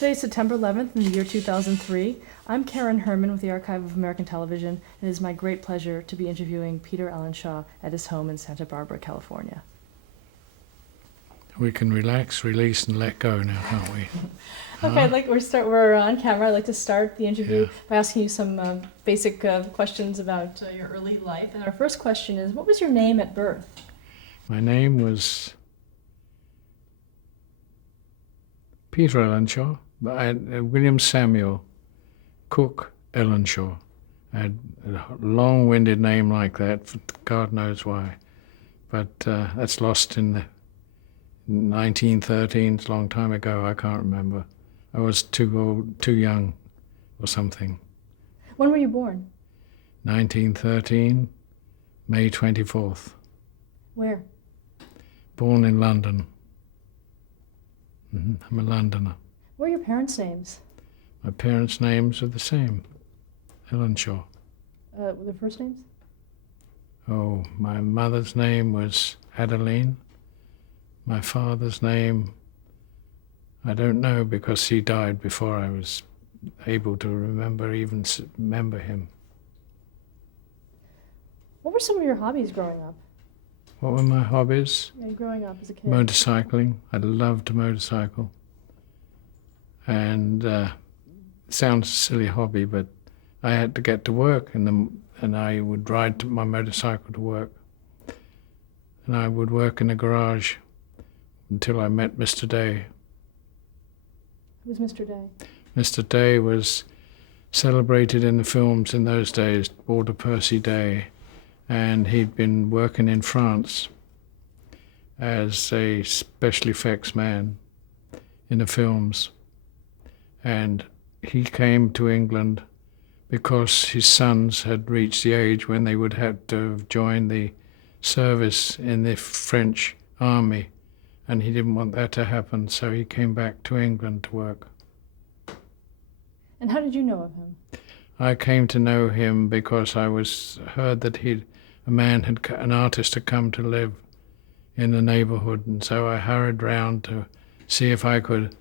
Today is September 11th in the year 2003. I'm Karen Herman with the Archive of American Television, and it is my great pleasure to be interviewing Peter Ellenshaw at his home in Santa Barbara, California. We can relax, release, and let go now, can't we? Okay, we're on camera. I'd like to start the interview Yeah. by asking you some basic questions about your early life. And our first question is, what was your name at birth? My name was Peter Ellenshaw, but I had William Samuel Cook Ellenshaw. I had a long-winded name like that, God knows why. But that's lost in the 1913, it's a long time ago, I can't remember. I was too old, too young or something. When were you born? 1913, May 24th. Where? Born in London. I'm a Londoner. What are your parents' names? My parents' names are the same, Ellenshaw. Their first names? Oh, my mother's name was Adeline. My father's name, I don't know because he died before I was able to remember him. What were some of your hobbies growing up? What were my hobbies? Yeah, growing up as a kid. Motorcycling. I loved to motorcycle. And it sounds a silly hobby, but I had to get to work and I would ride my motorcycle to work. And I would work in a garage until I met Mr. Day. Who's Mr. Day? Mr. Day was celebrated in the films in those days, Walter Percy Day, and he'd been working in France as a special effects man in the films. And he came to England because his sons had reached the age when they would have to have joined the service in the French army, and he didn't want that to happen, so he came back to England to work. And how did you know of him? I came to know him because I heard that an artist had come to live in the neighborhood, and so I hurried round to see if I could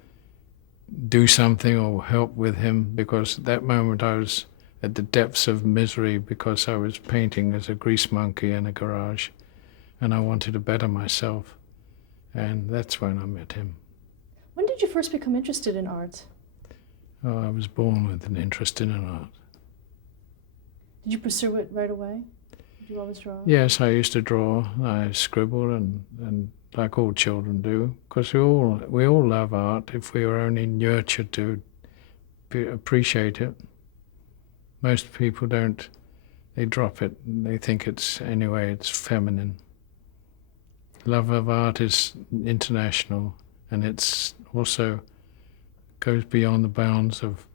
do something or help with him, because at that moment I was at the depths of misery because I was painting as a grease monkey in a garage, and I wanted to better myself, and that's when I met him. When did you first become interested in art? Oh, I was born with an interest in art. Did you pursue it right away? Did you always draw? Yes, I used to draw. I scribbled and like all children do, because we all love art if we were only nurtured to appreciate it. Most people don't. They drop it and they think it's feminine. Love of art is international, and it's also goes beyond the bounds of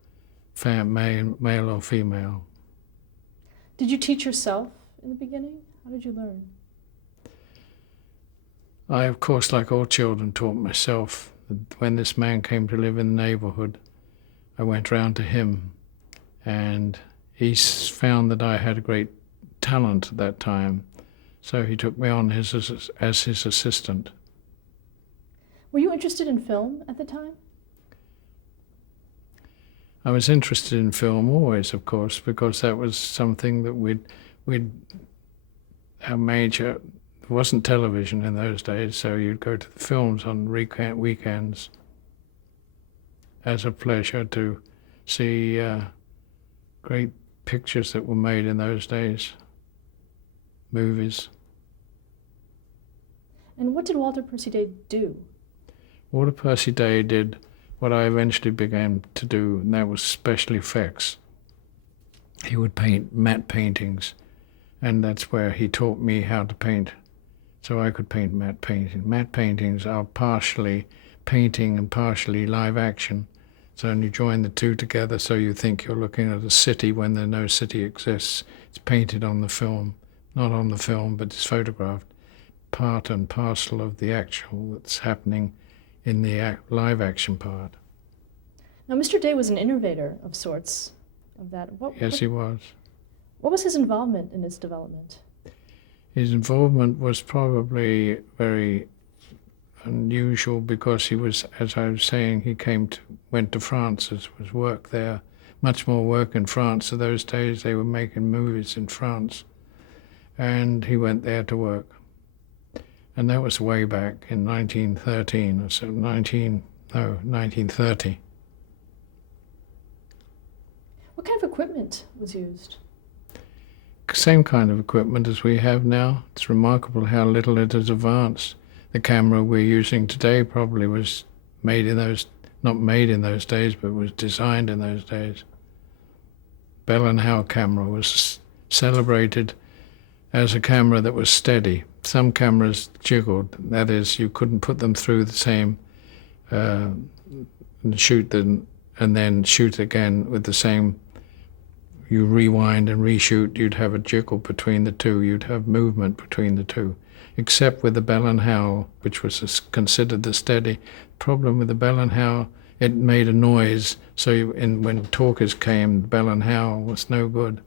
male or female. Did you teach yourself in the beginning? How did you learn? I, of course, like all children, taught myself. When this man came to live in the neighborhood, I went round to him, and he found that I had a great talent at that time, so he took me on as his assistant. Were you interested in film at the time? I was interested in film always, of course, because that was something that our major. There wasn't television in those days, so you'd go to the films on weekends as a pleasure to see great pictures that were made in those days, movies. And what did Walter Percy Day do? Walter Percy Day did what I eventually began to do, and that was special effects. He would paint matte paintings, and that's where he taught me how to paint, so I could paint matte paintings. Matte paintings are partially painting and partially live action, so when you join the two together, so you think you're looking at a city when no city exists. It's painted on the film, not on the film, but it's photographed, part and parcel of the actual that's happening in the live action part. Now, Mr. Day was an innovator of sorts of that. Yes, he was. What was his involvement in its development? His involvement was probably very unusual because he was, as I was saying, went to France. There was work there, much more work in France. In those days, they were making movies in France, and he went there to work. And that was way back in 1913 or so, 1930. What kind of equipment was used? Same kind of equipment as we have now. It's remarkable how little it has advanced. The camera we're using today probably was not made in those days, but was designed in those days. Bell and Howell camera was celebrated as a camera that was steady. Some cameras jiggled, that is, you couldn't put them through the same and shoot them and then shoot again with the same. You rewind and reshoot, you'd have a jiggle between the two, you'd have movement between the two. Except with the Bell and Howell, which was considered the steady. Problem with the Bell and Howell, it made a noise, so when talkers came, the Bell and Howell was no good.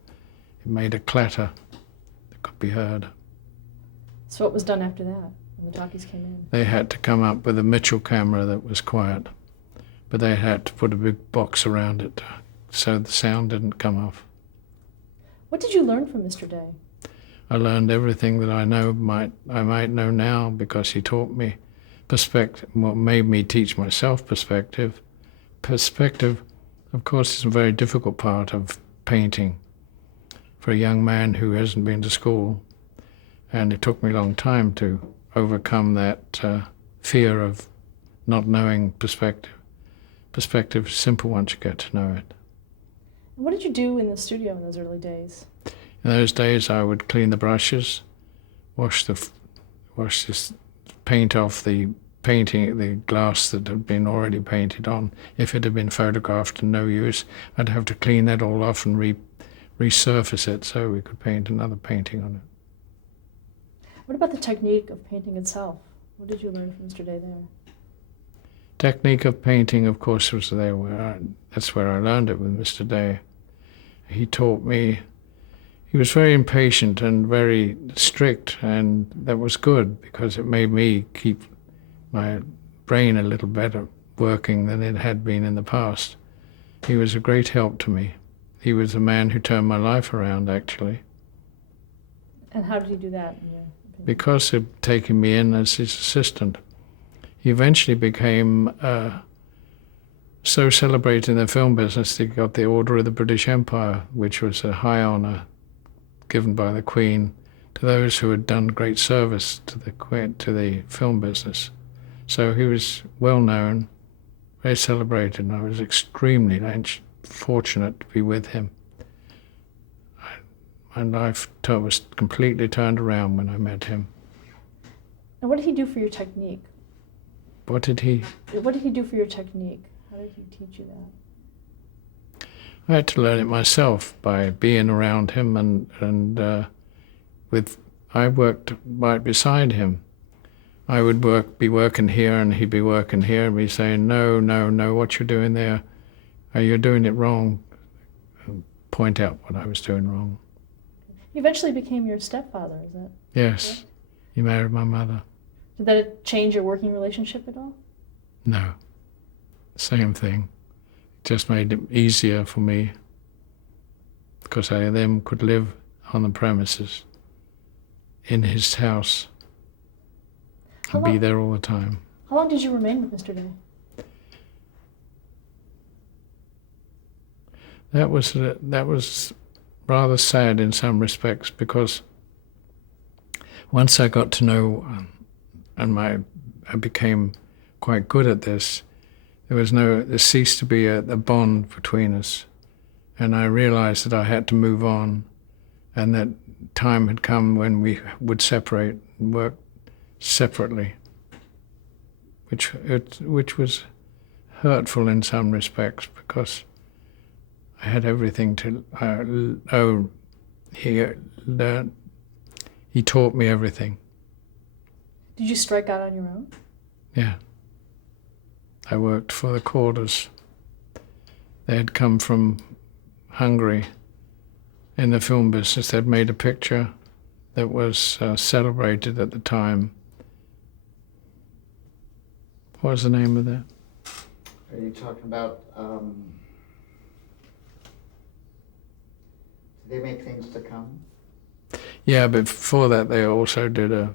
It made a clatter that could be heard. So what was done after that, when the talkies came in? They had to come up with a Mitchell camera that was quiet, but they had to put a big box around it so the sound didn't come off. What did you learn from Mr. Day? I learned everything that I might know now because he taught me perspective, what made me teach myself perspective. Perspective, of course, is a very difficult part of painting for a young man who hasn't been to school. And it took me a long time to overcome that fear of not knowing perspective. Perspective is simple once you get to know it. What did you do in the studio in those early days? In those days, I would clean the brushes, wash this paint off the painting, the glass that had been already painted on. If it had been photographed and no use, I'd have to clean that all off and resurface it so we could paint another painting on it. What about the technique of painting itself? What did you learn from Mr. Day there? Technique of painting, of course, was there. That's where I learned it with Mr. Day. He taught me. He was very impatient and very strict, and that was good because it made me keep my brain a little better working than it had been in the past. He was a great help to me. He was the man who turned my life around, actually. And how did he do that, in your opinion? Because of taking me in as his assistant. He eventually became so celebrated in the film business, he got the Order of the British Empire, which was a high honour given by the Queen to those who had done great service to the film business. So he was well known, very celebrated, and I was extremely fortunate to be with him. My life was completely turned around when I met him. And what did he do for your technique? What did he do for your technique? How did he teach you that? I had to learn it myself by being around him and I worked right beside him. I would be working here and he'd be working here and be saying, no, what you're doing there, you're doing it wrong. And point out what I was doing wrong. He eventually became your stepfather, is that? Yes, correct? He married my mother. Did that change your working relationship at all? No, same thing. It just made it easier for me because I then could live on the premises in his house and be there all the time. How long did you remain with Mr. Day? That was rather sad in some respects because once I got to know I became quite good at this, there ceased to be a bond between us, and I realized that I had to move on and that time had come when we would separate and work separately, which was hurtful in some respects because I had everything to he taught me everything. Did you strike out on your own? Yeah. I worked for the Corders. They had come from Hungary in the film business. They'd made a picture that was celebrated at the time. What was the name of that? Are you talking about, do they make things to come? Yeah, but before that they also did a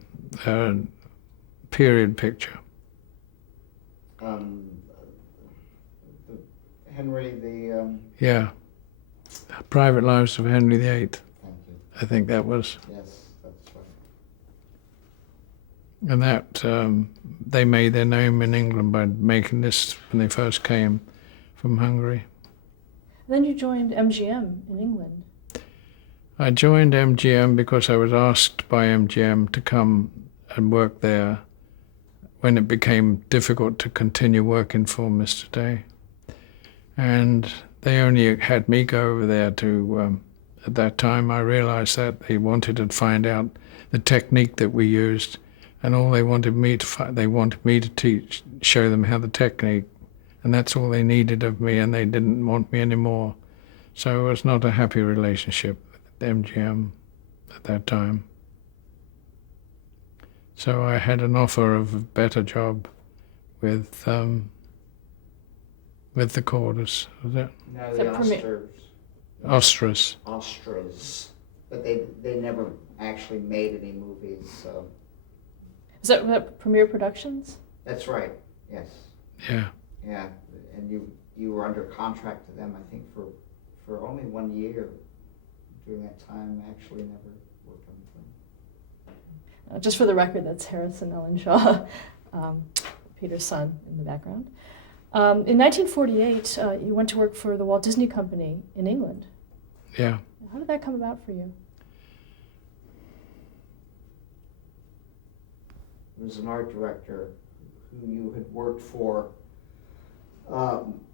period picture. Um, Henry the, Yeah, Private Lives of Henry VIII. thank you, I think that was, yes, that's right. and that they made their name in England by making this when they first came from Hungary. Then you joined MGM in England. I joined MGM because I was asked by MGM to come and work there when it became difficult to continue working for Mr. Day. And they only had me go over there to, at that time I realized that they wanted to find out the technique that we used, and all they wanted me to teach, show them how the technique, and that's all they needed of me, and they didn't want me anymore. So it was not a happy relationship with MGM at that time. So I had an offer of a better job with the Corders, was it? No, Is the that Ostras. Ostras, but they never actually made any movies, so, Is that Premier Productions? that's right, yes, Yeah. yeah, and you were under contract to them, I think, for only 1 year. During that time, I actually never worked on film. Just for the record, that's Harrison Ellenshaw, Peter's son in the background. In 1948, you went to work for the Walt Disney Company in England. Yeah. How did that come about for you? There was an art director who you had worked for,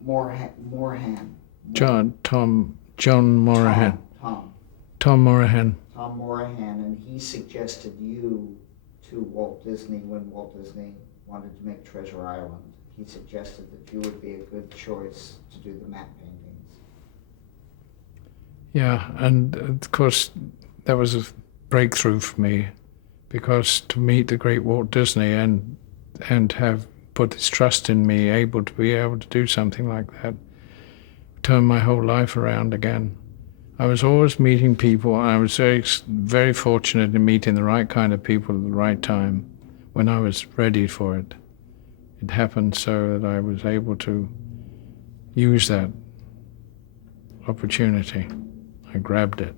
Morahan. John Morahan. Tom Morahan. Morahan, and he suggested you to Walt Disney when Walt Disney wanted to make Treasure Island. He suggested that you would be a good choice to do the matte paintings. Yeah, and of course that was a breakthrough for me, because to meet the great Walt Disney and have put his trust in me, able to do something like that, turned my whole life around again. I was always meeting people, and I was very fortunate in meeting the right kind of people at the right time when I was ready for it. It happened so that I was able to use that opportunity. I grabbed it.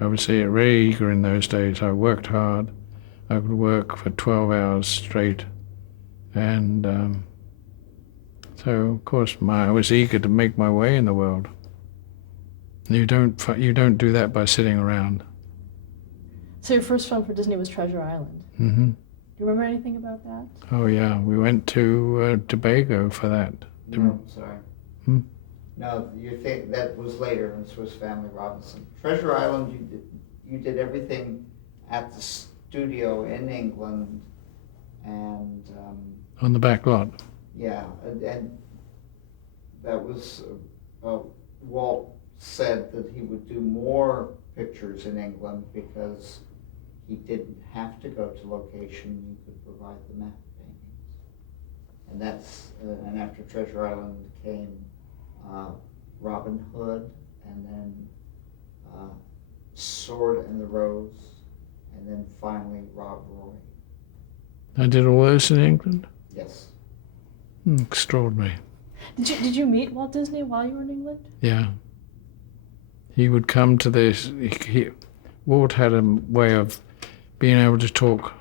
I was very eager in those days. I worked hard. I would work for 12 hours straight. And so, of course, I was eager to make my way in the world. You don't do that by sitting around. So your first film for Disney was Treasure Island. Mm-hmm. Do you remember anything about that? Oh yeah, we went to Tobago for that. No, sorry. Hmm? No, you think that was later. This was Family Robinson. Treasure Island, you did everything at the studio in England, and On the back lot. yeah, and that was Walt said that he would do more pictures in England because he didn't have to go to location. You could provide the matte paintings, and that's and after Treasure Island came Robin Hood, and then Sword and the Rose, and then finally Rob Roy. I did all those in England. Yes. Extraordinary. Did you meet Walt Disney while you were in England? Yeah. He would come to this. Walt had a way of being able to talk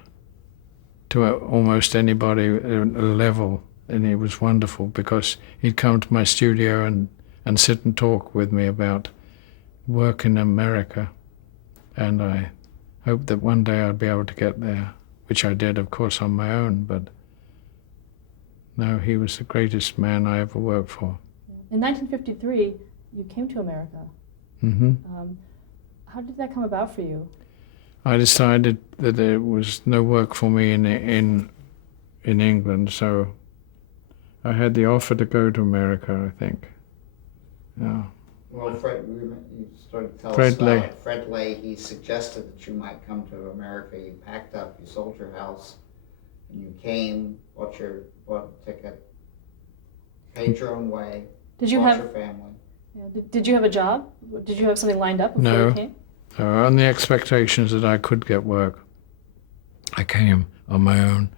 to almost anybody at a level, and it was wonderful because he'd come to my studio and sit and talk with me about work in America, and I hoped that one day I'd be able to get there, which I did, of course, on my own, but no, he was the greatest man I ever worked for. In 1953, you came to America. Mm-hmm. How did that come about for you? I decided that there was no work for me in England, so I had the offer to go to America, I think. Yeah. Well, Fred, you started to tell Fred us about Lay. it. Fred Lay, he suggested that you might come to America. You packed up, you sold your house, and you came, bought a ticket, paid your own way, Did you brought have your family. did you have a job? Did you have something lined up before No. you came? On the expectations that I could get work, I came on my own,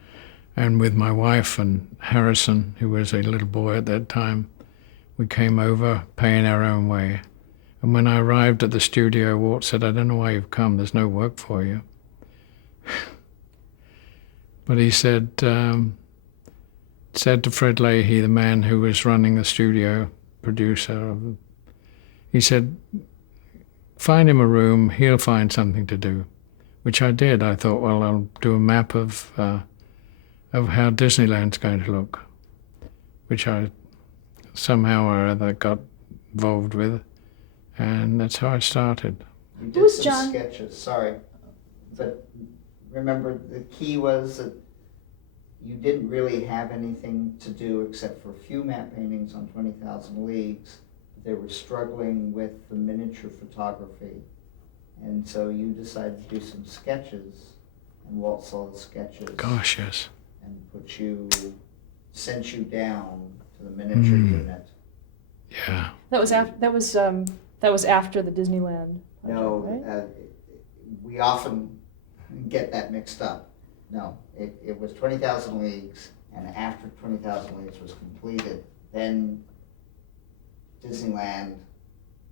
and with my wife and Harrison, who was a little boy at that time, we came over paying our own way. And when I arrived at the studio, Walt said, "I don't know why you've come, there's no work for you." But he said to Fred Leahy, the man who was running the studio, producer, he said, "Find him a room, he'll find something to do," which I did. I thought, well, I'll do a map of how Disneyland's going to look, which I somehow or other got involved with, and that's how I started. You did Who's some John? sketches, sorry. But remember, the key was that you didn't really have anything to do except for a few matte paintings on 20,000 Leagues. They were struggling with the miniature photography. And so you decided to do some sketches, and Walt saw the sketches. Gosh, yes. And sent you down to the miniature unit. Yeah. That was after the Disneyland project, No, right? we often get that mixed up. No, it was 20,000 Leagues, and after 20,000 Leagues was completed, then Disneyland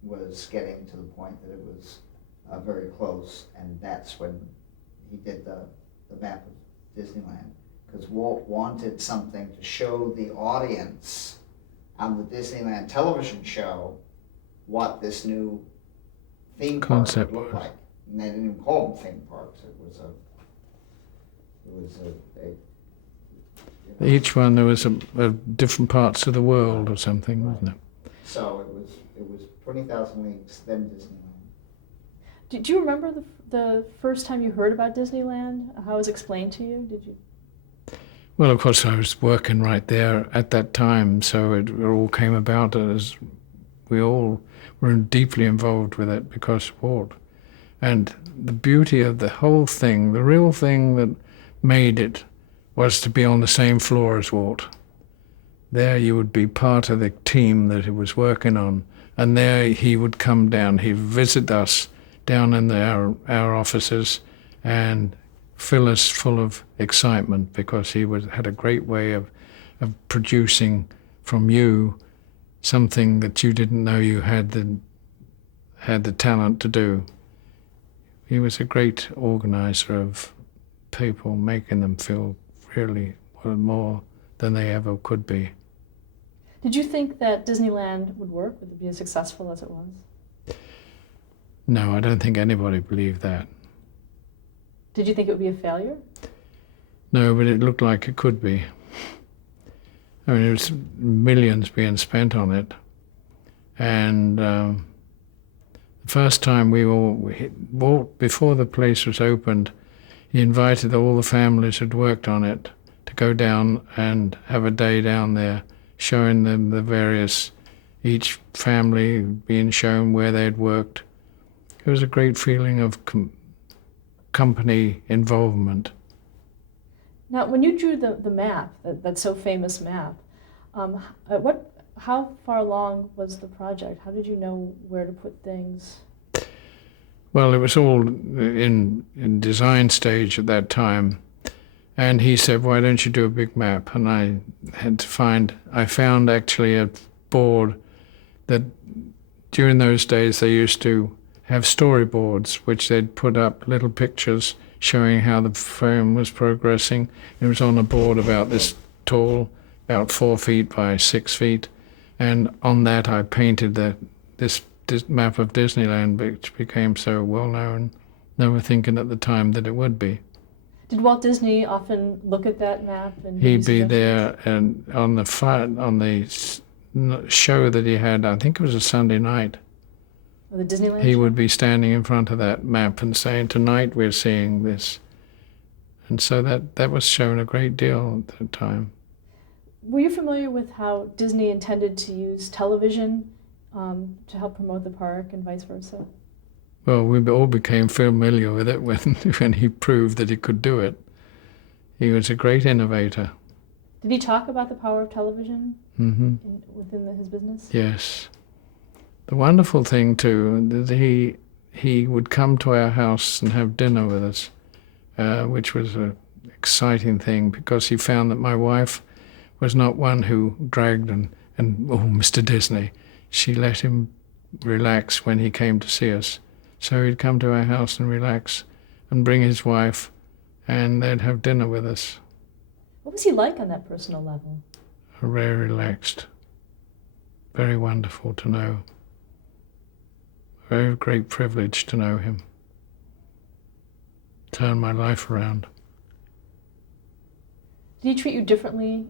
was getting to the point that it was very close, and that's when he did the map of Disneyland. Because Walt wanted something to show the audience on the Disneyland television show what this new theme park Concept would look was. like. And they didn't even call them theme parks. It was Each one there was a different parts of the world or something, wasn't it? So it was 20,000 Leagues, then Disneyland. Do you remember the first time you heard about Disneyland? How it was explained to you? Did you? Well, of course, I was working right there at that time, so it all came about as we all were deeply involved with it because of Walt. And the beauty of the whole thing, the real thing that made it, was to be on the same floor as Walt. There you would be part of the team that he was working on, and there he would come down. He'd visit us down in our offices and fill us full of excitement because he had a great way of producing from you something that you didn't know you had the talent to do. He was a great organizer of people, making them feel really more than they ever could be. Did you think that Disneyland would work? Would it be as successful as it was? No, I don't think anybody believed that. Did you think it would be a failure? No, but it looked like it could be. I mean, there was millions being spent on it. And the first time Walt, before the place was opened, he invited all the families who'd worked on it to go down and have a day down there, showing them each family being shown where they'd worked. It was a great feeling of company involvement. Now, when you drew the map, that so famous map, how far along was the project? How did you know where to put things? Well, it was all in design stage at that time. And he said, "Why don't you do a big map?" And I found actually a board that during those days they used to have storyboards, which they'd put up little pictures showing how the film was progressing. It was on a board about this tall, about 4 feet by 6 feet. And on that I painted this map of Disneyland, which became so well known, never thinking at the time that it would be. Did Walt Disney often look at that map? And He'd be there, and on the show that he had, I think it was a Sunday night, Or the Disneyland he show? would be standing in front of that map and saying, "Tonight we're seeing this." And so that was shown a great deal at the time. Were you familiar with how Disney intended to use television to help promote the park and vice versa? Well, we all became familiar with it when he proved that he could do it. He was a great innovator. Did he talk about the power of television Hmm. within his business? Yes. The wonderful thing too, that he would come to our house and have dinner with us, which was an exciting thing because he found that my wife was not one who dragged and oh, Mr. Disney. She let him relax when he came to see us. So he'd come to our house and relax and bring his wife, and they'd have dinner with us. What was he like on that personal level? Very relaxed. Very wonderful to know. Very great privilege to know him. Turned my life around. Did he treat you differently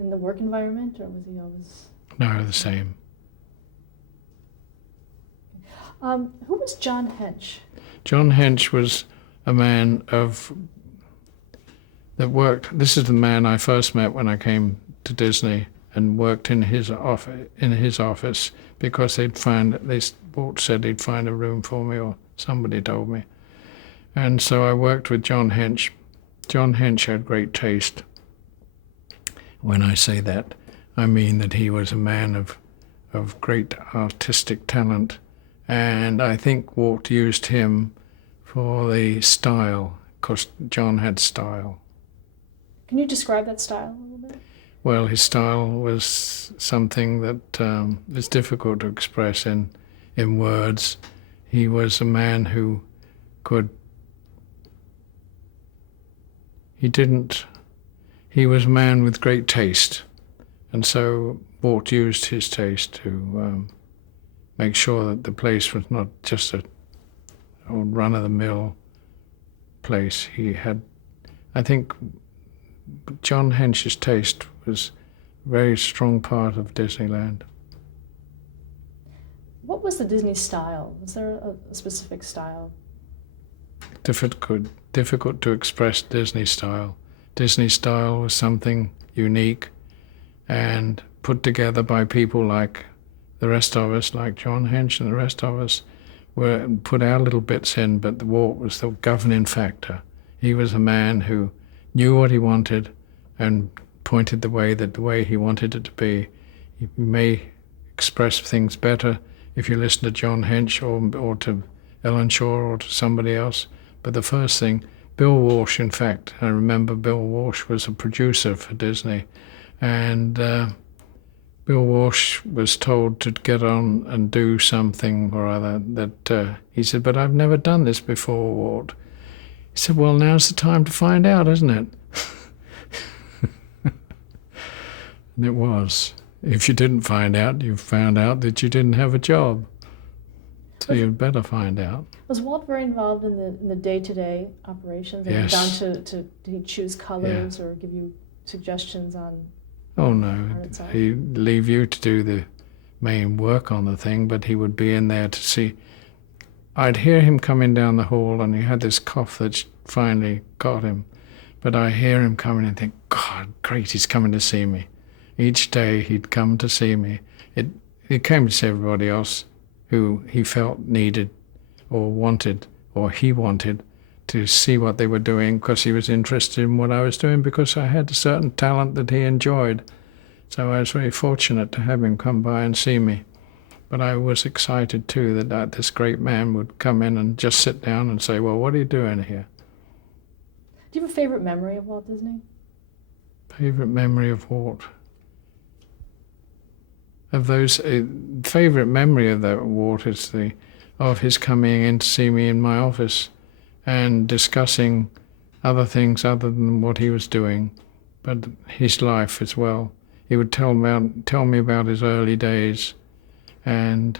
in the work environment, or was he always... No, the same. Who was John Hench? John Hench was a man that worked. This is the man I first met when I came to Disney and worked in his office because Walt said he'd find a room for me, or somebody told me. And so I worked with John Hench. John Hench had great taste. When I say that, I mean that he was a man of great artistic talent, and I think Walt used him for the style, because John had style. Can you describe that style a little bit? Well, his style was something that is difficult to express in words. He was a man who could... He was a man with great taste, and so Walt used his taste to make sure that the place was not just a run-of-the-mill place. I think John Hench's taste was a very strong part of Disneyland. What was the Disney style? Was there a specific style? Difficult to express Disney style. Disney style was something unique and put together by people like the rest of us, like John Hench and the rest of us, put our little bits in, but Walt was the governing factor. He was a man who knew what he wanted and pointed the way he wanted it to be. You may express things better if you listen to John Hench or to Ellenshaw or to somebody else. But the first thing, Bill Walsh, in fact, I remember Bill Walsh was a producer for Disney, and Bill Walsh was told to get on and do something or other that he said, but I've never done this before, Walt. He said, well, now's the time to find out, isn't it? And it was. If you didn't find out, you found out that you didn't have a job. So you'd better find out. Was Walt very involved in the day-to-day operations? Yes. Down to did he choose colors or give you suggestions on? Oh no, he'd leave you to do the main work on the thing, but he would be in there to see. I'd hear him coming down the hall, and he had this cough that finally got him. But I hear him coming and think, God, great, he's coming to see me. Each day he'd come to see me. He came to see everybody else who he felt needed or wanted, or he wanted to see what they were doing because he was interested in what I was doing because I had a certain talent that he enjoyed. So I was very fortunate to have him come by and see me. But I was excited too that this great man would come in and just sit down and say, well, what are you doing here? Do you have a favorite memory of Walt Disney? Favorite memory of Walt? Of those, favorite memory of that Walt is of his coming in to see me in my office and discussing other things other than what he was doing, but his life as well. He would tell me about his early days, and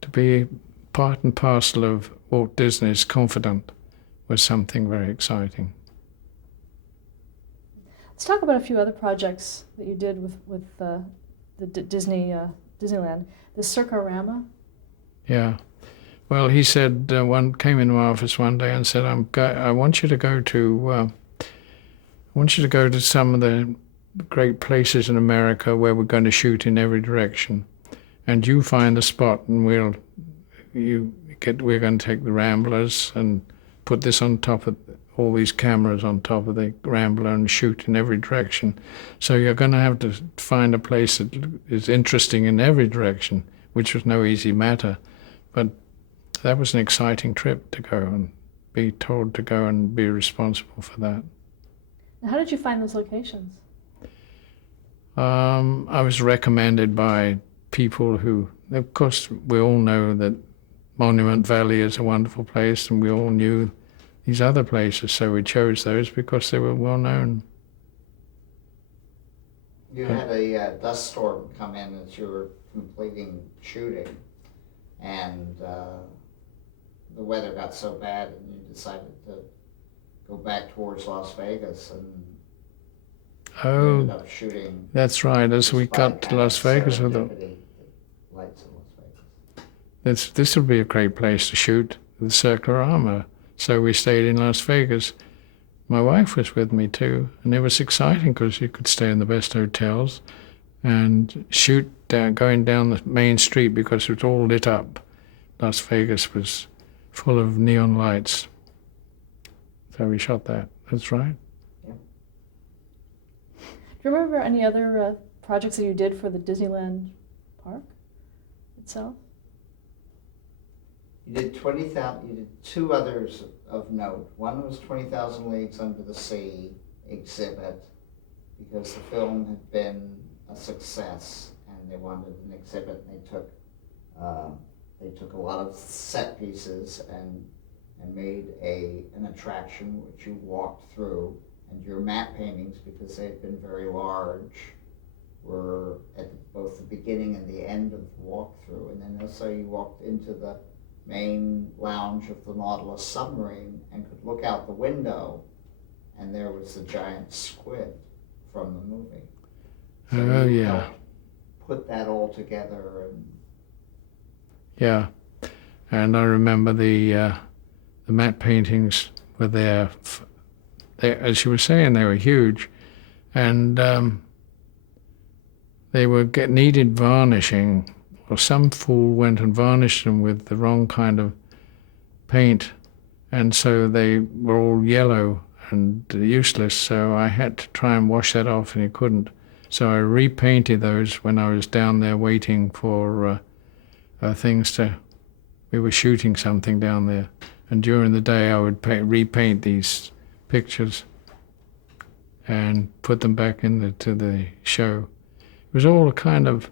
to be part and parcel of Walt Disney's confidant was something very exciting. Let's talk about a few other projects that you did with the Disneyland. The Circarama. Yeah. Well, he said, came into my office one day and said, I want you to go to some of the great places in America where we're going to shoot in every direction, and you find the spot, and we're going to take the Ramblers and put this on top of all these cameras on top of the Rambler and shoot in every direction. So you're going to have to find a place that is interesting in every direction, which was no easy matter. But that was an exciting trip to go and be told to go and be responsible for that. Now, how did you find those locations? I was recommended by people who, of course, we all know that Monument Valley is a wonderful place, and we all knew these other places, so we chose those because they were well known. You had a dust storm come in as you were completing shooting, and the weather got so bad, and you decided to go back towards Las Vegas, and you ended up shooting. That's right. As we got to Las Vegas, with the lights of Las Vegas. this would be a great place to shoot the circular armor. So we stayed in Las Vegas. My wife was with me too, and it was exciting because you could stay in the best hotels and shoot going down the main street because it was all lit up. Las Vegas was full of neon lights. So we shot that. That's right. Do you remember any other projects that you did for the Disneyland park itself? You did 20,000. You did two others of note. One was 20,000 Leagues Under the Sea exhibit, because the film had been a success and they wanted an exhibit. And they took a lot of set pieces and made an attraction which you walked through, and your matte paintings, because they had been very large, were at both the beginning and the end of the walkthrough. And then also you walked into the main lounge of the Nautilus submarine and could look out the window, and there was the giant squid from the movie. So you helped put that all together. And yeah, and I remember the matte paintings were there. As you were saying, they were huge, and they needed varnishing. Well, some fool went and varnished them with the wrong kind of paint, and so they were all yellow and useless, so I had to try and wash that off, and you couldn't. So I repainted those when I was down there waiting for we were shooting something down there, and during the day I would repaint these pictures and put them back into the show. It was all a kind of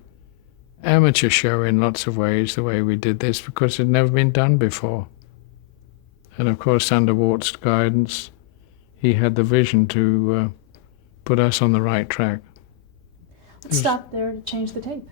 amateur show in lots of ways, the way we did this, because it had never been done before. And of course, under Wart's guidance, he had the vision to put us on the right track. Let's stop there to change the tape.